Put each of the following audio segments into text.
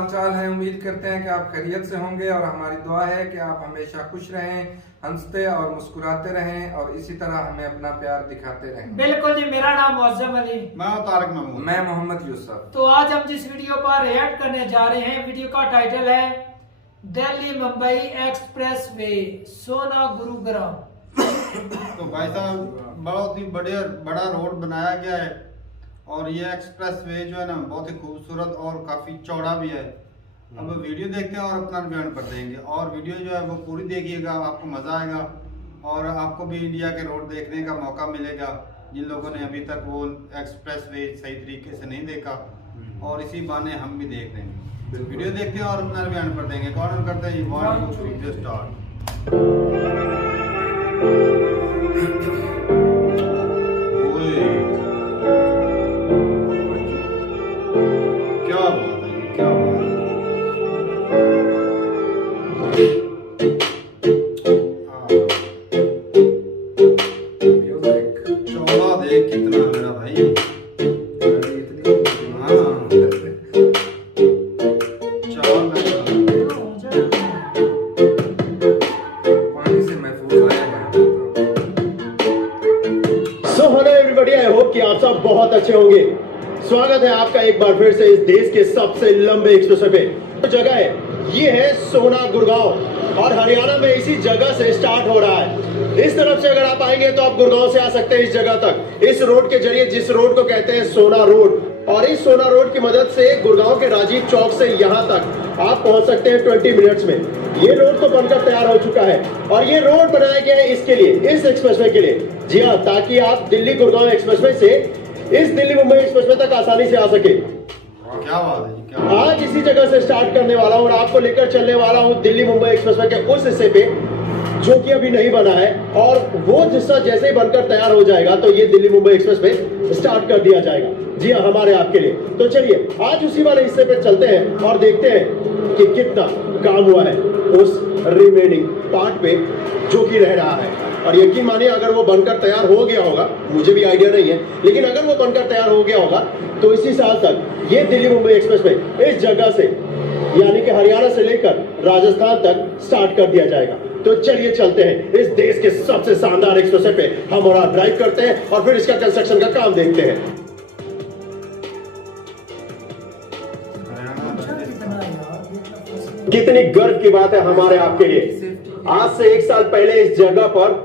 हाल चाल है। उम्मीद करते हैं कि आप खैरियत से होंगे और हमारी दुआ है कि आप हमेशा खुश रहें, हंसते और मुस्कुराते रहें और इसी तरह हमें अपना प्यार दिखाते रहें। बिल्कुल जी। मेरा नाम मुअज्जम अली, मैं तारिक महमूद, मैं मोहम्मद यूसुफ। तो आज हम जिस वीडियो पर रिएक्ट करने जा रहे हैं, वीडियो का टाइटल है दिल्ली मुंबई एक्सप्रेस वे सोना गुरुग्राम। तो भाई साहब बहुत ही बड़ा रोड बनाया गया है और ये एक्सप्रेस वे जो है ना बहुत ही खूबसूरत और काफ़ी चौड़ा भी है। अब वीडियो देखते हैं और अपना बयान कर देंगे और वीडियो जो है वो पूरी देखिएगा, आपको मज़ा आएगा और आपको भी इंडिया के रोड देखने का मौका मिलेगा जिन लोगों ने अभी तक वो एक्सप्रेस वे सही तरीके से नहीं देखा, और इसी बहाने हम भी देख लेंगे। तो वीडियो देखते हैं और अपना बयान कर देंगे। कौन करते हैं? 1 2 3 स्टार्ट। क्या बात है, क्या बात है। चौड़ा देख कितना मेरा भाई। हाँ, 4 पानी से महफूज आएगा। So hello everybody, I hope कि आप सब बहुत अच्छे होंगे। स्वागत है आपका एक बार फिर से इस देश के सबसे लंबे एक्सप्रेसवे पे। जो जगह है ये है सोना गुड़गांव और हरियाणा में इसी जगह से स्टार्ट हो रहा है। इस तरफ से अगर आप आएंगे तो आप गुड़गांव से आ सकते हैं इस जगह तक, इस रोड के जरिए, जिस रोड को कहते हैं सोना रोड। और इस सोना रोड की मदद से गुड़गांव के राजीव चौक से यहाँ तक आप पहुंच सकते हैं 20 मिनट्स में। ये रोड तो बनकर तैयार हो चुका है और ये रोड बनाया गया है इसके लिए, इस एक्सप्रेसवे के लिए। जी हाँ, ताकि आप दिल्ली गुड़गांव एक्सप्रेसवे से इस दिल्ली मुंबई एक्सप्रेसवे तक आसानी से आ सके। क्या बात है जी, क्या बात है। आज इसी जगह से स्टार्ट करने वाला हूं और आपको लेकर चलने वाला हूं दिल्ली मुंबई एक्सप्रेसवे के उस हिस्से पे जो कि अभी नहीं बना है, और वो हिस्सा जैसे ही बनकर तैयार हो जाएगा तो ये दिल्ली मुंबई एक्सप्रेसवे स्टार्ट कर दिया जाएगा। जी हाँ, हमारे आपके लिए। तो चलिए आज उसी वाले हिस्से पे चलते हैं और देखते हैं कि कितना काम हुआ है उस रिमेनिंग पार्ट पे जो कि रह रहा है। और यकीन मानिए, अगर वो बनकर तैयार हो गया होगा, मुझे भी आइडिया नहीं है, लेकिन अगर वो बनकर तैयार हो गया होगा तो इसी साल तक ये दिल्ली मुंबई एक्सप्रेसवे इस जगह से, यानी कि हरियाणा से लेकर राजस्थान तक स्टार्ट कर दिया जाएगा। तो चलिए चलते हैं इस देश के सबसे शानदार एक्सप्रेसवे पे, हम और ड्राइव करते हैं और फिर इसका कंस्ट्रक्शन का काम देखते हैं। कितनी गर्व की बात है हमारे आपके लिए। आज से 1 साल पहले इस जगह पर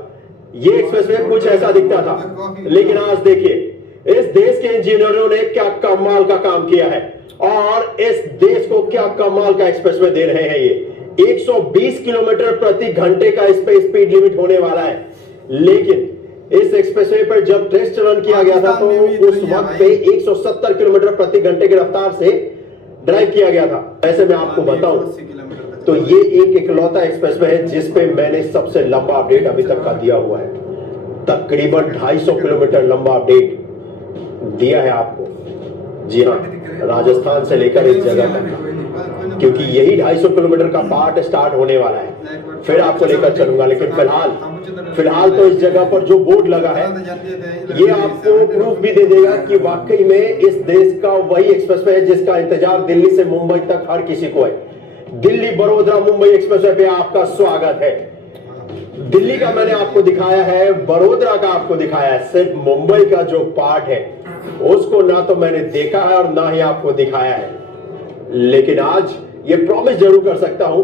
ये एक्सप्रेसवे कुछ ऐसा दिखता था, लेकिन आज देखिए इस देश के इंजीनियरों ने क्या कमाल का काम किया है और इस देश को क्या कमाल का एक्सप्रेसवे दे रहे हैं। ये 120 किलोमीटर प्रति घंटे का इस पे स्पीड लिमिट होने वाला है, लेकिन इस एक्सप्रेसवे पर जब टेस्ट रन किया गया था तो उस वक्त पे 170 किलोमीटर प्रति घंटे की रफ्तार से ड्राइव किया गया था। ऐसे मैं आपको बताऊं तो ये एक इकलौता एक्सप्रेसवे है जिस पे मैंने सबसे लंबा अपडेट अभी तक का दिया हुआ है। तकरीबन 250 किलोमीटर लंबा अपडेट दिया है आपको। जी हाँ, राजस्थान से लेकर इस जगह तक, क्योंकि यही 250 किलोमीटर का पार्ट स्टार्ट होने वाला है। फिर आपको लेकर चलूंगा, लेकिन फिलहाल तो इस जगह पर जो बोर्ड लगा है ये आपको प्रूफ भी दे देगा कि वाकई में इस देश का वही एक्सप्रेसवे है जिसका इंतजार दिल्ली से मुंबई तक हर किसी को है। दिल्ली बड़ौदा मुंबई एक्सप्रेसवे पे आपका स्वागत है। दिल्ली का मैंने आपको दिखाया है, बड़ौदा का आपको दिखाया है, सिर्फ मुंबई का जो पार्ट है उसको ना तो मैंने देखा है और ना ही आपको दिखाया है। लेकिन आज ये प्रॉमिस जरूर कर सकता हूं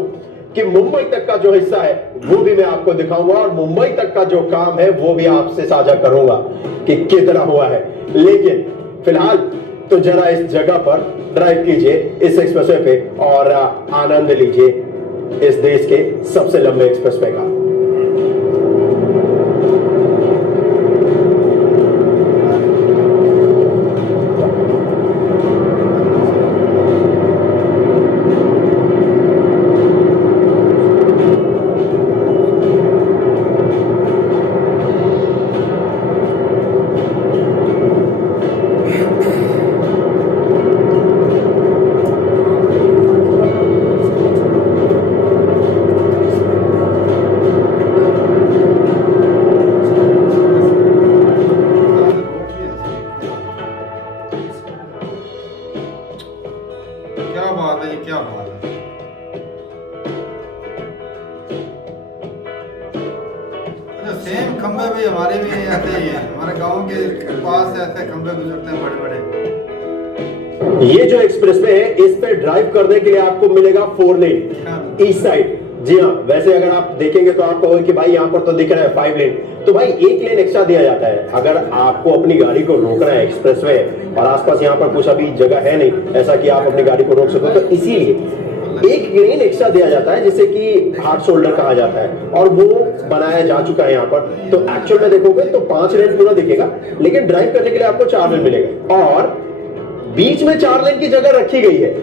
कि मुंबई तक का जो हिस्सा है वो भी मैं आपको दिखाऊंगा और मुंबई तक का जो काम है वो भी आपसे साझा करूंगा कि कितना हुआ है। लेकिन फिलहाल तो जरा इस जगह पर ड्राइव कीजिए इस एक्सप्रेसवे पे और आनंद लीजिए इस देश के सबसे लंबे एक्सप्रेसवे का। ऐसे ही है, हमारे गांव के पास ऐसे खंभे गुजरते हैं बड़े बड़े। ये जो एक्सप्रेसवे है, इस पे ड्राइव करने के लिए आपको मिलेगा 4 लेन ईस्ट साइड। जी हाँ, वैसे अगर आप देखेंगे तो आप कहोगे कि भाई यहाँ पर तो दिख रहा है 5 लेन, तो भाई 1 लेन एक्स्ट्रा दिया जाता है। अगर आपको अपनी गाड़ी को रोकना है एक्सप्रेसवे और आसपास यहाँ पर कुछ अभी जगह है नहीं ऐसा कि आप अपनी गाड़ी को रोक सको, तो इसीलिए 1 लेन एक्स्ट्रा दिया जाता है, जिसे कि हार्ड शोल्डर कहा जाता है, और वो बनाया जा चुका है यहाँ पर। तो एक्चुअल में देखोगे तो 5 लेन पूरा दिखेगा, लेकिन ड्राइव करने के लिए आपको 4 लेन मिलेगा, और बीच में 4 लेन की जगह रखी गई है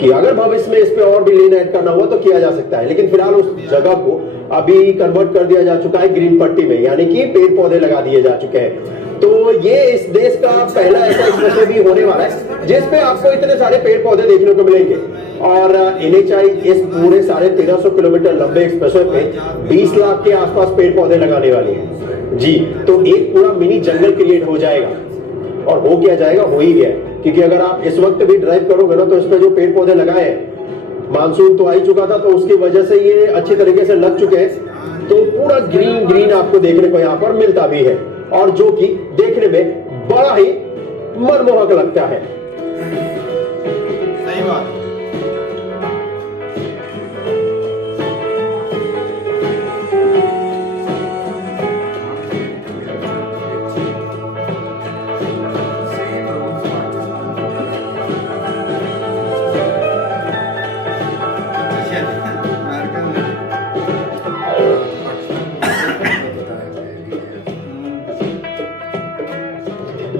कि अगर भविष्य में इस पे और भी लेन ऐड करना हुआ तो किया जा सकता है। लेकिन फिलहाल उस जगह को अभी कन्वर्ट कर दिया जा चुका है ग्रीन पट्टी में, यानी कि पेड़ पौधे लगा दिए जा चुके हैं। तो ये इस देश का पहला ऐसा एक्सप्रेसवे भी होने वाला है जिसपे आपको इतने सारे पेड़ पौधे देखने को मिलेंगे। और NHAI इस पूरे 1350 किलोमीटर लंबे एक्सप्रेसवे पे 20 लाख के आसपास पेड़ पौधे लगाने वाली है जी। तो एक पूरा मिनी जंगल क्रिएट हो जाएगा, और हो क्या जाएगा, हो ही गया, क्योंकि अगर आप इस वक्त भी ड्राइव करोगे ना तो इस पे जो पेड़ पौधे लगाए हैं, मानसून तो आ ही चुका था तो उसकी वजह से ये अच्छी तरीके से लग चुके हैं, तो पूरा ग्रीन ग्रीन आपको देखने को यहाँ पर मिलता भी है, और जो कि देखने में बड़ा ही मनमोहक लगता है। सही बात।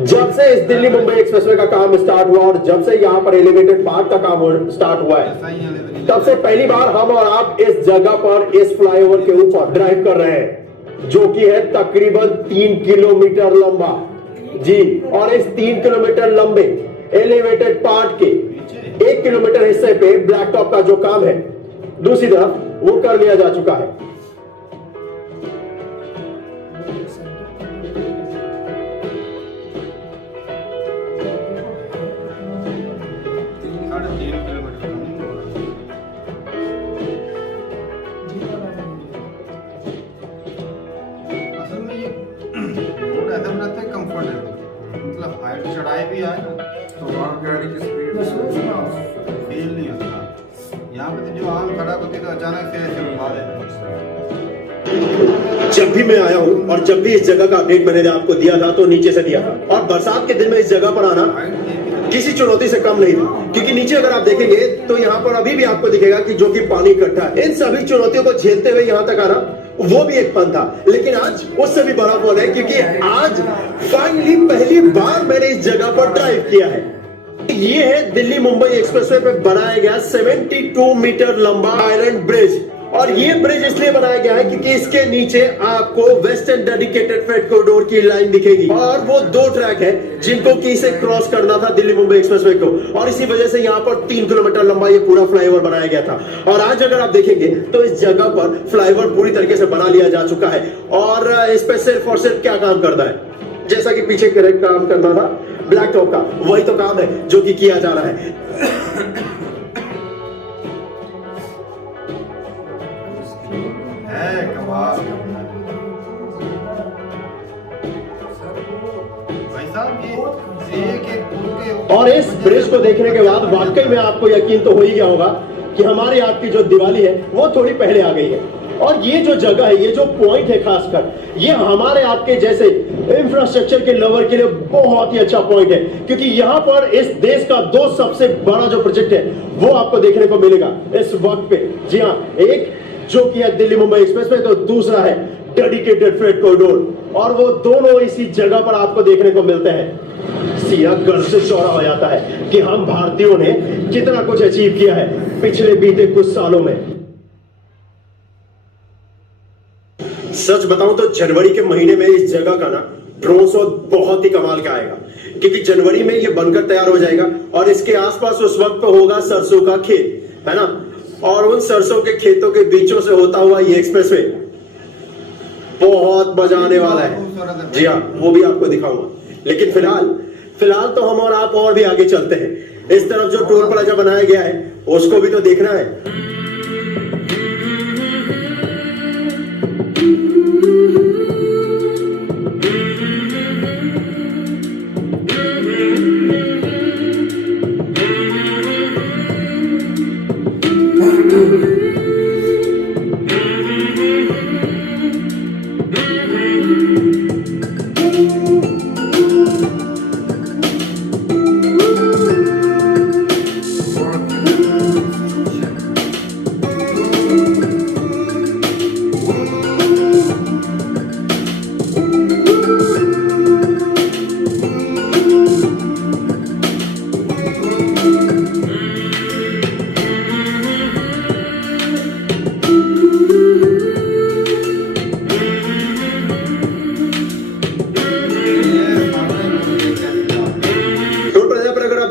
जब से इस दिल्ली मुंबई एक्सप्रेसवे का काम स्टार्ट हुआ और जब से यहाँ पर एलिवेटेड पार्ट का काम स्टार्ट हुआ है, तब से पहली बार हम और आप इस जगह पर इस फ्लाईओवर के ऊपर ड्राइव कर रहे हैं, जो कि है तकरीबन 3 किलोमीटर लंबा जी। और इस 3 किलोमीटर लंबे एलिवेटेड पार्ट के 1 किलोमीटर हिस्से पे ब्लैक टॉप का जो काम है दूसरी तरफ वो कर लिया जा चुका है। असल में ये रोड ऐसा बनाते हैं कंफर्टेबल, मतलब हाइट चढ़ाई भी आए ना तो वहाँ गाड़ी की स्पीड फील नहीं होता। यहाँ पे तो जो आम खड़ा होती तो अचानक से ऐसे उठा देते। जब भी मैं आया हूँ और जब भी इस जगह का अपडेट मैंने आपको दिया था तो नीचे से दिया था, और बरसात के दिन में इस जगह पर आना किसी चुनौती से कम नहीं था, क्योंकि नीचे अगर आप देखेंगे तो यहाँ पर अभी भी आपको दिखेगा कि जो कि पानी इकट्ठा है। इन सभी चुनौतियों को झेलते हुए यहाँ तक आना वो भी एक फन था, लेकिन आज उससे भी बड़ा फन है, क्योंकि आज फाइनली पहली बार मैंने इस जगह पर ड्राइव किया है। ये है दिल्ली मुंबई एक्सप्रेसवे पे बनाया गया 72 मीटर लंबा आयरन ब्रिज, और ये ब्रिज इसलिए बनाया गया है क्योंकि इसके नीचे आपको वेस्टर्न डेडिकेटेड फ्रेट कॉरिडोर की लाइन दिखेगी, और वो 2 ट्रैक है जिनको की से क्रॉस करना था दिल्ली मुंबई एक्सप्रेसवे को, और इसी वजह से यहाँ पर 3 किलोमीटर लंबा ये पूरा फ्लाईओवर बनाया गया था। और आज अगर आप देखेंगे तो इस जगह पर फ्लाईओवर पूरी तरीके से बना लिया जा चुका है, और इस पे सिर्फ और सिर्फ क्या काम करना है, जैसा कि पीछे करेक्ट काम करना था ब्लैक टॉप का, वही तो काम है जो कि किया जा रहा है। कमाल भाई साहब, ये और इस ब्रिज को देखने के बाद वाकई में आपको यकीन तो हो ही गया होगा कि हमारी आपकी जो दिवाली है वो थोड़ी पहले आ गई है। और ये जो जगह है, ये जो पॉइंट है, खासकर ये हमारे आपके जैसे इंफ्रास्ट्रक्चर के लवर के लिए बहुत ही अच्छा पॉइंट है, क्योंकि यहाँ पर इस देश का 2 सबसे बड़ा जो प्रोजेक्ट है वो आपको देखने को मिलेगा इस वक्त पे। जी हाँ, एक जो कि है दिल्ली मुंबई एक्सप्रेसवे, तो दूसरा है डेडिकेटेड फ्रेट कॉरिडोर, और वो दोनों इसी जगह पर आपको देखने को मिलते हैं। सीधा गर्व से चौड़ा हो जाता है कि हम भारतीयों ने कितना कुछ अचीव किया है पिछले बीते कुछ सालों में। सच बताऊं तो जनवरी के महीने में इस जगह का ना ड्रोन शो बहुत ही कमाल का आएगा, क्योंकि जनवरी में ये बनकर तैयार हो जाएगा, और इसके आसपास उस वक्त होगा सरसों का खेत, है ना, और उन सरसों के खेतों के बीचों से होता हुआ ये एक्सप्रेसवे बहुत मजा आने वाला है। जी हाँ, वो भी आपको दिखाऊंगा, लेकिन फिलहाल तो हम और आप और भी आगे चलते हैं। इस तरफ जो टोल प्लाजा बनाया गया है उसको भी तो देखना है।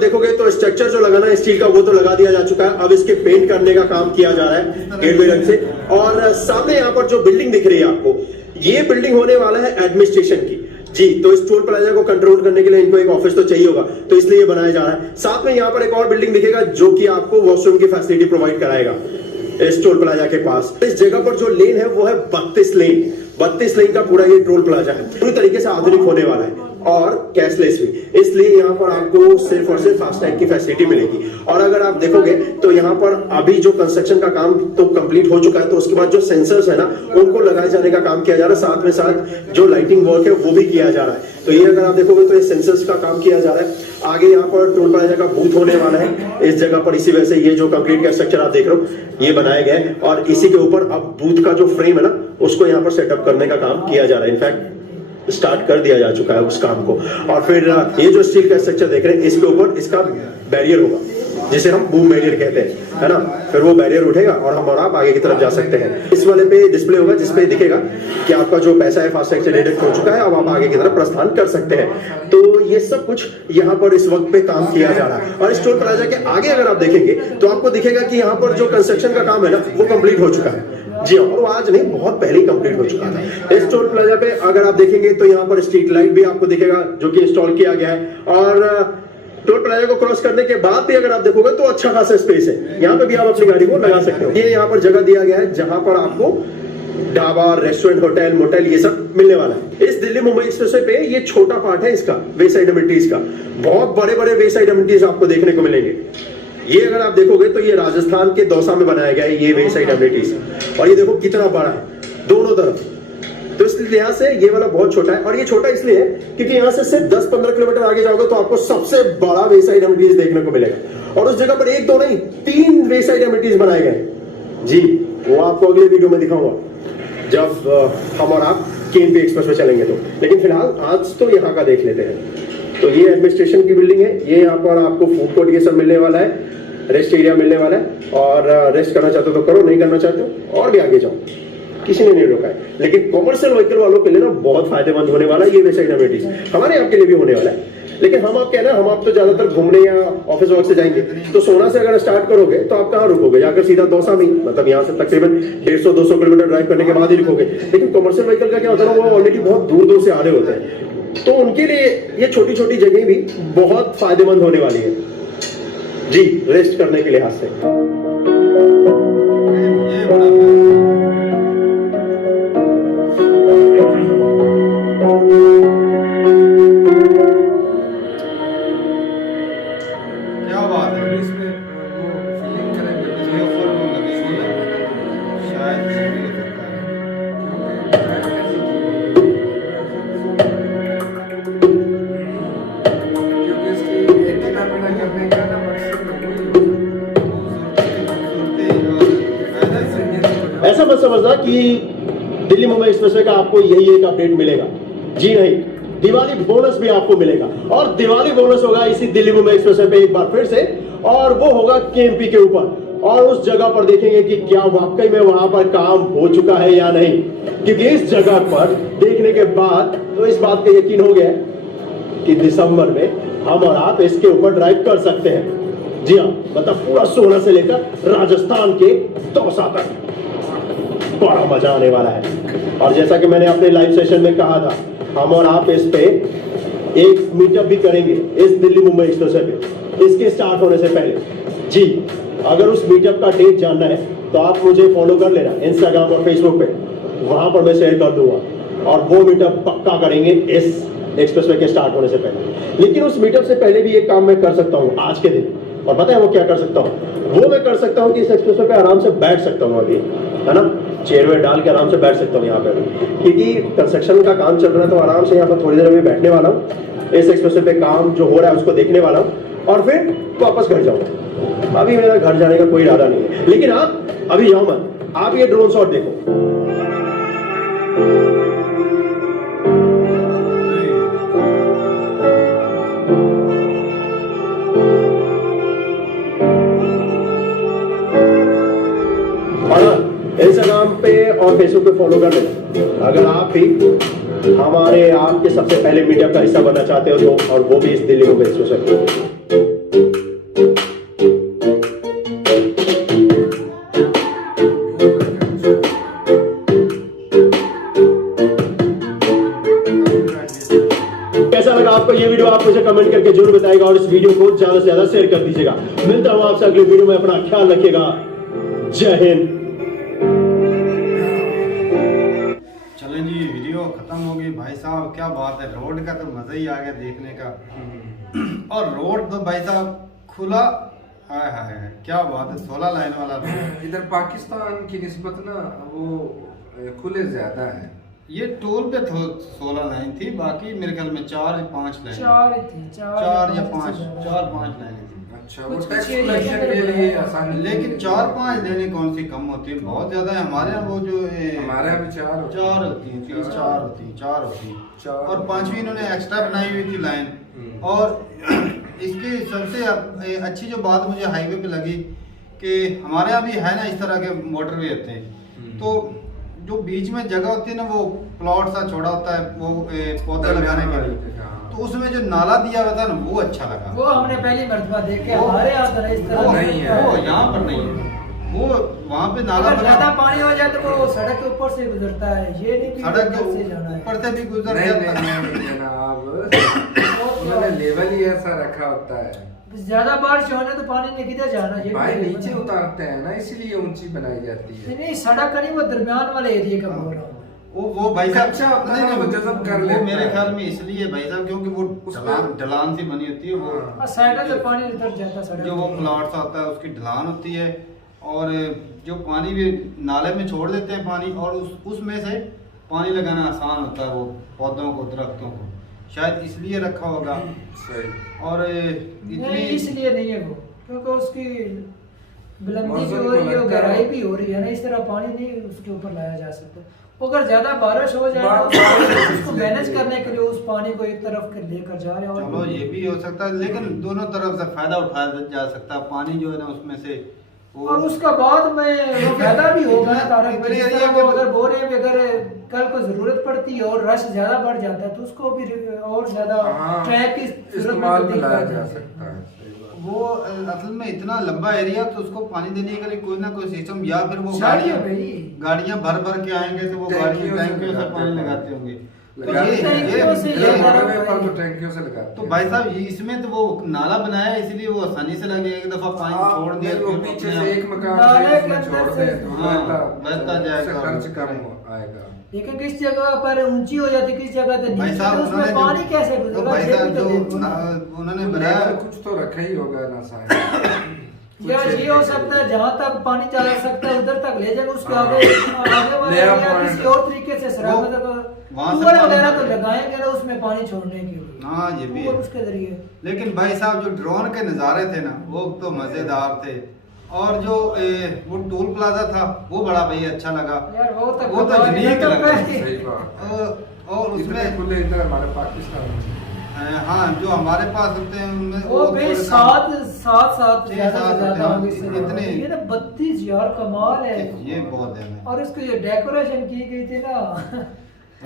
देखोगे तो स्ट्रक्चर जो लगाना है स्टील का वो तो लगा दिया जा चुका है। अब इसके पेंट करने का काम किया जा रहा है गेटवे रंग से। और सामने यहाँ पर जो बिल्डिंग दिख रही है आपको, ये बिल्डिंग होने वाला है एडमिनिस्ट्रेशन की। जी, तो इस टोल प्लाजा को कंट्रोल करने के लिए इनको एक ऑफिस तो चाहिए होगा, तो इसलिए ये बनाया जा रहा है। साथ में यहाँ पर एक और बिल्डिंग दिखेगा जो कि आपको वॉशरूम की फैसिलिटी प्रोवाइड कराएगा इस टोल प्लाजा के पास। इस जगह पर जो लेन है वो है 32 लेन। 32 लेन का पूरा ये टोल प्लाजा है, पूरी तरीके से आधुनिक होने वाला है और कैशलेस भी। इसलिए यहाँ पर आपको सिर्फ और सिर्फ फास्टैग की फैसिलिटी मिलेगी। और अगर आप देखोगे तो यहाँ पर अभी जो कंस्ट्रक्शन का काम तो कंप्लीट हो चुका है, तो उसके बाद जो सेंसर्स है ना उनको लगाए जाने का काम किया जा रहा है। साथ में साथ जो लाइटिंग वर्क है वो भी किया जा रहा है। तो ये अगर आप देखोगे तो ये सेंसर्स का काम किया जा रहा है। आगे यहाँ पर टोल प्लाजा का बूथ होने वाला है इस जगह पर। इसी वजह से ये जो कंप्लीट का स्ट्रक्चर आप देख रहे हो ये बनाया गया है, और इसी के ऊपर अब बूथ का जो फ्रेम है ना उसको यहाँ पर सेटअप करने का काम किया जा रहा है। इनफैक्ट स्टार्ट कर दिया जा चुका है उस काम को। और फिर ये जो स्टील का स्ट्रक्चर देख रहे हैं इसके ऊपर इसका बैरियर होगा जिसे हम बूम बैरियर कहते हैं, है ना। फिर वो बैरियर उठेगा और हम और आप आगे की तरफ जा सकते हैं। इस वाले पे डिस्प्ले होगा जिसपे दिखेगा कि आपका जो पैसा है फास्टैग से डिडक्ट हो चुका है, अब आप आगे की तरफ प्रस्थान कर सकते हैं। तो ये सब कुछ यहाँ पर इस वक्त पे काम किया जा रहा है। और इस टोल प्लाजा के आगे अगर आप देखेंगे तो आपको दिखेगा कि यहाँ पर जो कंस्ट्रक्शन का काम है ना वो कंप्लीट हो चुका है। जी, और वो आज नहीं बहुत पहले ही कंप्लीट हो चुका था। इस टोल प्लाजा पे अगर आप देखेंगे तो यहाँ पर स्ट्रीट लाइट भी आपको दिखेगा जो कि इंस्टॉल किया गया है। और टोल प्लाजा को क्रॉस करने के बाद भी अगर आप देखोगे तो अच्छा खासा स्पेस है, यहाँ पे भी आप अपनी गाड़ी को लगा सकते हो। ये यहाँ पर जगह दिया गया है जहां पर आपको ढाबा, रेस्टोरेंट, होटल, मोटेल ये सब मिलने वाला है। इस दिल्ली मुंबई एक्सप्रेसवे पे ये छोटा पार्ट है इसका वे साइड एमिनिटीज का। बहुत बड़े बड़े वे साइड एमिनिटीज आपको देखने को मिलेंगे। ये अगर आप देखोगे तो ये राजस्थान के दौसा में बनाया गया है ये वे साइड एमिनिटीज। और ये देखो कितना बड़ा है दोनों तरफ। तो इस लिहाज से ये वाला बहुत छोटा है। और ये छोटा इसलिए है क्योंकि यहाँ से सिर्फ 10-15 किलोमीटर आगे जाओगे तो आपको सबसे बड़ा वे साइड एमिनिटीज देखने को मिलेगा। और उस जगह पर 1 2 नहीं 3 वे साइड एमिनिटीज बनाए गए। जी, वो आपको अगले वीडियो में दिखाऊंगा जब हम और आप केएनपी एक्सप्रेस में चलेंगे तो। लेकिन फिलहाल आज तो यहाँ का देख लेते हैं। तो ये एडमिनिस्ट्रेशन की बिल्डिंग है। ये यहाँ पर आपको फूड कोर्ट ये सब मिलने वाला है, रेस्ट एरिया मिलने वाला है। और रेस्ट करना चाहते हो तो करो, नहीं करना चाहते हो और भी आगे जाओ, किसी ने नहीं रोका है। लेकिन कॉमर्शियल व्हीकल वालों के लिए ना बहुत फायदेमंद होने वाला है ये वे साइड एमिनिटीज। हमारे आपके लिए भी होने वाला है। लेकिन हम आप कहना हम आप तो ज्यादातर घूमने या ऑफिस वर्क से जाएंगे, तो सोना से अगर स्टार्ट करोगे तो आप कहाँ रुकोगे? जाकर सीधा दौसा में, मतलब यहाँ से तकरीबन 150-200 किलोमीटर ड्राइव करने के बाद ही रुकोगे। लेकिन कॉमर्शियल व्हीकल का क्या होता है, वो ऑलरेडी बहुत दूर दूर से आ रहे होते हैं, तो उनके लिए ये छोटी छोटी जगह भी बहुत फायदेमंद होने वाली है जी, रेस्ट करने के लिहाज से। ऐसा मत समझना कि दिल्ली मुंबई एक्सप्रेसवे का आपको यही एक अपडेट मिलेगा। जी नहीं, दिवाली बोनस भी आपको मिलेगा। और दिवाली बोनस होगा इसी दिल्ली मुंबई एक्सप्रेसवे पे एक बार फिर से, और वो होगा केएमपी के ऊपर। और उस जगह पर देखेंगे कि क्या वाकई में वहां पर काम हो चुका है या नहीं। क्योंकि इस जगह पर देखने के बाद तो इस बात का यकीन हो गया कि दिसंबर में हम और आप इसके ऊपर ड्राइव कर सकते हैं। जी हाँ, मतलब पूरा सोना से लेकर राजस्थान के दौसा तक बड़ा मजा आने वाला है। और जैसा कि मैंने अपने लाइव सेशन में कहा था, हम और आप इस पे एक मीटअप भी करेंगे इस दिल्ली मुंबई एक्सप्रेसवे पे, इसके स्टार्ट होने से पहले। जी, अगर उस मीटअप का डेट जानना है तो आप मुझे फॉलो कर लेना इंस्टाग्राम और फेसबुक पे, वहां पर मैं शेयर कर दूंगा। और वो मीटअप पक्का करेंगे इस एक्सप्रेसवे के स्टार्ट होने से पहले। लेकिन उस मीटअप से पहले भी एक काम मैं कर सकता हूँ आज के दिन, और पता है वो क्या कर सकता हूँ? वो मैं कर सकता हूँ कि इस एक्सप्रेसवे पे आराम से बैठ सकता हूँ अभी, है ना, चेयर में डाल के आराम से बैठ सकता हूँ यहाँ पे अभी। क्योंकि कंस्ट्रक्शन का काम चल रहा है तो आराम से यहाँ पर थोड़ी देर में बैठने वाला हूँ, इस एक्सप्रेसवे पे काम जो हो रहा है उसको देखने वाला हूँ, और फिर वापस घर जाऊँगा। अभी मेरा घर जाने का कोई इरादा नहीं है। लेकिन आप अभी जाओ मत, आप ये ड्रोन शॉट देखो। इंस्टाग्राम पे और फेसबुक पे फॉलो कर लेना अगर आप भी हमारे आपके सबसे पहले मीडिया का हिस्सा बनना चाहते हो तो, और वो भी इस दिल्ली मुंबई एक्सप्रेसवे। कैसा लगा आपको ये वीडियो, आप मुझे कमेंट करके जरूर बताइएगा और इस वीडियो को ज्यादा से ज्यादा शेयर कर दीजिएगा। मिलता हूं आपसे अगले वीडियो में, अपना ख्याल रखिएगा। जय हिंद। चलें जी, वीडियो खत्म हो गई भाई साहब। क्या बात है, रोड का तो मजा ही आ गया देखने का। और रोड तो भाई साहब खुला, हाय हाय क्या बात है, 16 लाइन वाला रोड। इधर पाकिस्तान की निस्बत ना वो खुले ज्यादा है। ये टोल पे 16 लाइन थी, बाकी मेरे ख्याल में 4 या 5 लाइन, 4 ही थी, 4 या 5 लाइनें थी। अच्छा, वो कुछ टैक्स एरिया कलेक्शन के के अंदर लिए है। आसानी, लेकिन 4-5 लेने कौन सी कम होती है, बहुत ज्यादा है। हमारे यहाँ वो जो हमारे यहाँ भी 4 4 होती है, 4 होती है। चार। और 5वीं इन्होंने एक्स्ट्रा बनाई हुई थी लाइन। और इसकी सबसे अच्छी जो बात मुझे हाईवे पे लगी कि हमारे यहाँ भी है ना इस तरह के मोटरवे होते हैं, तो जो बीच में जगह होती है ना, वो प्लॉट सा छोड़ा होता है वो पौधे लगाने के लिए, तो उसमें जो नाला दिया हुआ था ना वो अच्छा लगा। वो हमने पहली मर्तबा देखे, हमारे यहाँ तो इस तरह नहीं है। वो यहाँ पर नहीं है, वो वहाँ पे नाला अगर ज्यादा बना, पानी हो जाए तो वो सड़क के ऊपर से गुजरता है, ये नहीं कि सड़क के ऊपर से जाना है। ऊपर से भी गुजर नहीं जाता है। नहीं जनाब, उन्होंने लेवल ही ऐसा रखा होता है ज्यादा बारिश होने तो पानी ने किधर जाना, ये भाई, भी नीचे उतारते हैं ना, इसीलिए ऊंची बनाई जाती है। नहीं सड़क का नहीं, वो दरमियान वाले एरिया का बोल रहा हूँ। वो भाई साहब कच्चा होता है ना, नहीं, वो जज़ब कर वो लेता मेरे है। ख्याल में इसलिए भाई साहब क्योंकि वो उसमें- ढलान सी बनी होती है वो, हाँ। साइड से पानी उतर जाता सड़क जो वो पे। प्लॉट सा होता है उसकी ढलान होती है, और जो पानी भी नाले में छोड़ देते हैं पानी, और उसमें से पानी लगाना आसान होता है वो पौधों को, दरख्तों को, शायद इसलिए रखा होगा। सही। और नहीं इतनी इसलिए नहीं है वो, क्योंकि उसकी बुलंदी भी मौसम हो को रही है, लगता है। गहराई भी हो रही है ना, इस तरह पानी नहीं उसके ऊपर लाया जा सकता। अगर ज्यादा बारिश हो जाए तो उसको मैनेज करने के लिए उस पानी को एक तरफ के लेकर जा रहे हैं। चलो ये भी हो सकता है, लेकिन दोनों तरफ से फायदा उठाया जा सकता है। पानी जो है ना उसमें से वो, और उसका बाद में वो फायदा भी होगा ना तारक भाई, इतनी जिस एरिया तरह में वो तो- अगर बोरे में अगर कल को जरूरत पड़ती है और रश ज्यादा बढ़ जाता है तो उसको भी और ज्यादा हाँ, ट्रैक की सूरत में इस्तेमाल में तब्दील लाया कर जा सकते हैं। सकता है। सही बात। वो असल में इतना लंबा एरिया, तो उसको पानी देने के लिए कोई ना कोई सिस्टम, या फिर वो चाहिए गाड़ियाँ भाई। गाड़ियाँ भर भर के आएंगे तो वो टैंकियों से टैंकियों से लगाते पानी हैं। लगाते होंगे। तो लगाते हैं। टैंकियों से इधर ये मोटरवे लगाते पर तो हैं। टैंकियों से लगाते तो हैं। भाई साहब इसमें तो वो नाला बनाया है, इसलिए वो आसानी से लगे, एक दफा पानी आप छोड़ दिया देखो, तो पीछे अपने से आप- एक मकान नाले से के उसमें अंदर छोड़ से- दे तो हाँ, बहता बहता जाएगा। उससे खर्च कम आएगा। लेकिन किस जगह पर ऊंची हो जाती है, किस जगह पे भाई नीचे, साहब तो उसमें उन्होंने पानी जो- कैसे तो गुजरेगा, भाई ये भी साहब तो जो देखो ना। उन्होंने लेवल बनाया, कुछ तो रखा ही होगा ना साहब। या ये हो सकता है जहाँ तक पानी जा सकता है उधर तक ले जाएगा, उसके हाँ। आगे वाला नया एरिया पॉइंट। किसी और तरीके से सरामत वहाँ से कुआं पानी वगैरह तो निकले। लगाएंगे ना उसमें पानी छोड़ने के लिए, हाँ ये भी और है। उसके जरिए। लेकिन भाई साहब जो ड्रोन के नज़ारे थे ना वो तो मजेदार थे, और जो वो टोल प्लाजा था वो बड़ा भाई अच्छा लगा। यार वो तो यूनिक लगा। सही बात। और इतने उसमें खुले इधर हमारे पाकिस्तान में। हाँ जो हमारे पास होते हैं उनमें वो भाई थोड़े सात छह, ज्यादा सात से ज्यादा होते होंगे हैं। इससे। इतने- ये ना 32 यार कमाल है। ये बहुत है। और उसकी जो डेकोरेशन की गई थी ना,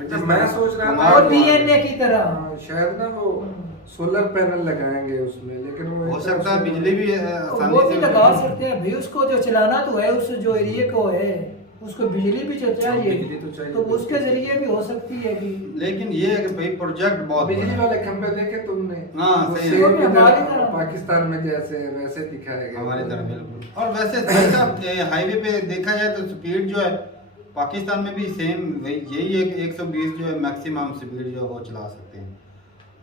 जब मैं सोच रहा था और डीएनए की तरह। हाँ, शायद ना वो सोलर पैनल लगाएंगे उसमें, लेकिन वो हो सकता है बिजली भी आसानी वो से भी लगा सकते हैं भाई, उसको जो चलाना तो है, उस जो एरिया को है उसको बिजली भी तो चाहिए, बिजली तो चाहिए। तो उसके जरिए भी हो सकती है कि लेकिन ये है कि भाई प्रोजेक्ट बहुत बिजली बड़ा है। वाले खंभे देखे तुमने? हाँ, वो सही सेम है। वो भी इधर हमारी तरह। पाकिस्तान में जैसे वैसे दिखाया गया हमारी तरह बिल्कुल। और वैसे भाई साहब हाईवे पे देखा जाए तो स्पीड जो है पाकिस्तान में भी सेम वही यही है कि 120 जो है मैक्सिमम स्पीड जो है वो चला सकते हैं।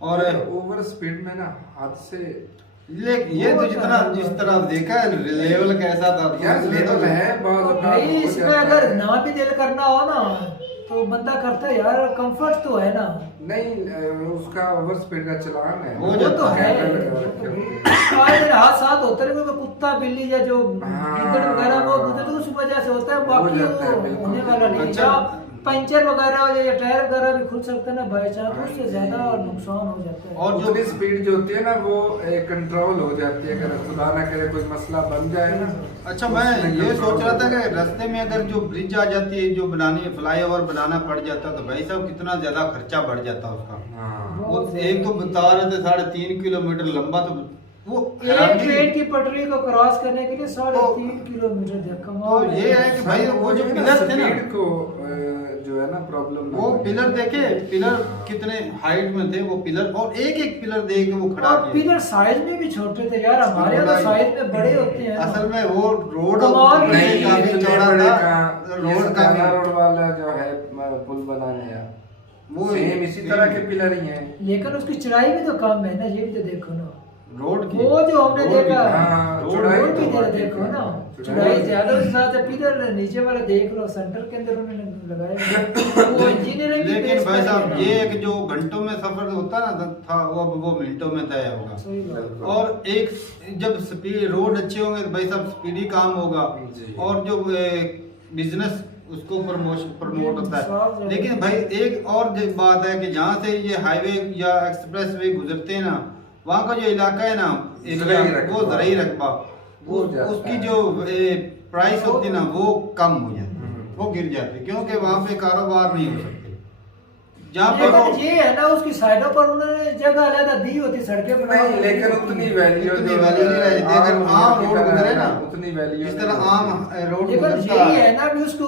और ओवर स्पीड में ना हादसे ये तो जिस तरह देखा है लेवल कैसा था, यार लेवल है बाज़ तो औक़ात भाई हो इसमें जाता अगर है। ना भी दिल करना हो ना तो बंदा करता है यार, कंफर्ट तो है ना। नहीं उसका ओवर स्पीड का चलान है, हो वो जाता तो है, है। हाथ होते हैं कोई कुत्ता बिल्ली या जो हाँ। गीदड़ वगैरह वो गुजरते तो उस वजह से होता है, हो बाकी जाता है, वो बिल्कुल। होने वाला नहीं। अच्छा। या पंचर वगैरह हो जाए या टायर वगैरह भी खुल सकता है ना बाई चांस, तो उससे हाँ, ज्यादा जी। नुकसान हो जाता है। और जो उतनी स्पीड जो होती है ना वो कंट्रोल हो जाती है, अगर खुदा ना करे कोई मसला बन जाए ना। अच्छा मैं ये सोच रहा था कि रास्ते में अगर जो ब्रिज आ जाती है, जो बनानी फ्लाईओवर बनाना पड़ जाता तो भाई साहब कितना ज्यादा खर्चा बढ़ जाता उसका। हाँ। वो एक तो बता रहे थे 3.5 किलोमीटर लंबा, तो वो एक हैरानी- ट्रेन की पटरी को क्रॉस करने के लिए 3.5 तो- किलोमीटर तो ये है कि भाई वो जो है ना, पिलर थे ना स्पीड को जो जो है ना प्रॉब्लम वो पिलर देखे, पिलर कितने हाइट में थे वो पिलर, और एक एक पिलर दे के वो खड़ा और किया। पिलर साइज में भी छोटे थे यार, हमारे यहाँ तो साइज में बड़े होते हैं। असल में वो रोड कमाल नहीं, काफी इतने चौड़ा बड़े था, रोड का रोड वाला जो है पुल बनाने या वो सेम इसी तरह के पिलर ही हैं। लेकिन उसकी चढ़ाई भी तो कम है ना, ये भी तो देखो ना। रोड की वो जो हमने रोड देखा, की- हाँ, रोड चौड़ाई रोड भी तो जरा ठीक देखो है। ना, चौड़ाई चढ़ाई ज्यादा उसके साथ है। पिलर नीचे वाला देख लो, सेंटर के अंदर उन्होंने लगाया वो इंजीनियरिंग की लेकिन बेस भाई पर साहब है। ये एक जो घंटों में सफर होता ना था, वो मिनटों में तय होगा। सही बात। और एक जब स्पीड रोड अच्छे होंगे तो भाई साहब स्पीडी काम होगा, जी। और जो बिजनेस उसको प्रमोट होता साफ है। है। लेकिन भाई एक और जो बात है कि जहाँ से ये हाईवे या एक्सप्रेस वे गुजरते हैं ना, वहाँ का जो इलाका है ना एरिया, ज़राई रकबा। वो ज़राई रकबा, वो जाता उसकी है। जो प्राइस होती है ना वो कम हो जाती है, वो गिर जाती है, क्योंकि वहाँ पे कारोबार नहीं हो सकते। जहाँ पे लेकिन वो ये है ना, उसकी साइडों पर उन्होंने जगह अलग दी होती सड़कें बना नहीं, दी। लेकिन उतनी वैल्यू उतनी वैल्यू नहीं रहती। अगर आम रोड गुजरे ना, उतनी वैल्यू जिस तरह आम रोड लेकिन गुजरता यही है, है ना भी उसके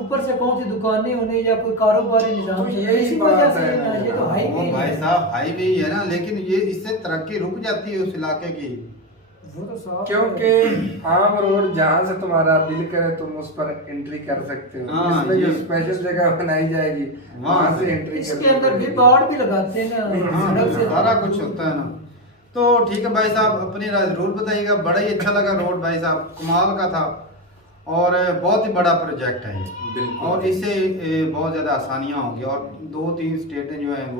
ऊपर से कौन सी दुकानें होने या कोई कारोबारी निजाम तो चले, यही इसी वजह बात से है ना, ये तो ना। हाईवे वो भाई है। साहब हाईवे ही है ना, लेकिन ये इससे तरक्की रुक जाती है उस इलाके की। वो तो साफ क्योंकि है। आम रोड जहाँ से तुम्हारा दिल करे तुम उस पर एंट्री कर सकते हो, हाँ, इसलिए जो ये- स्पेशल जगह बनाई जाएगी वहाँ वहाँ से से। एंट्री इसके करनी अंदर भी पड़ेगी। बाड़ भी लगाते हैं ना, हाँ, सड़क से। सारा कुछ होता है ना। तो ठीक है भाई साहब, अपनी राय जरूर बताइएगा। बड़ा ही अच्छा लगा रोड भाई साहब, कमाल का था, और बहुत ही बड़ा प्रोजेक्ट है ये। बिल्कुल। और इससे बहुत ज़्यादा आसानियाँ होंगी, और 2-3 स्टेटें जो हैं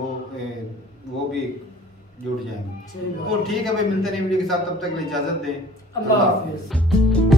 वो भी जुड़ जाएंगी। सही बात। तो ठीक है भाई, मिलते हैं नई वीडियो के साथ, तब तक के लिए इजाज़त दें। अल्लाह हाफिज।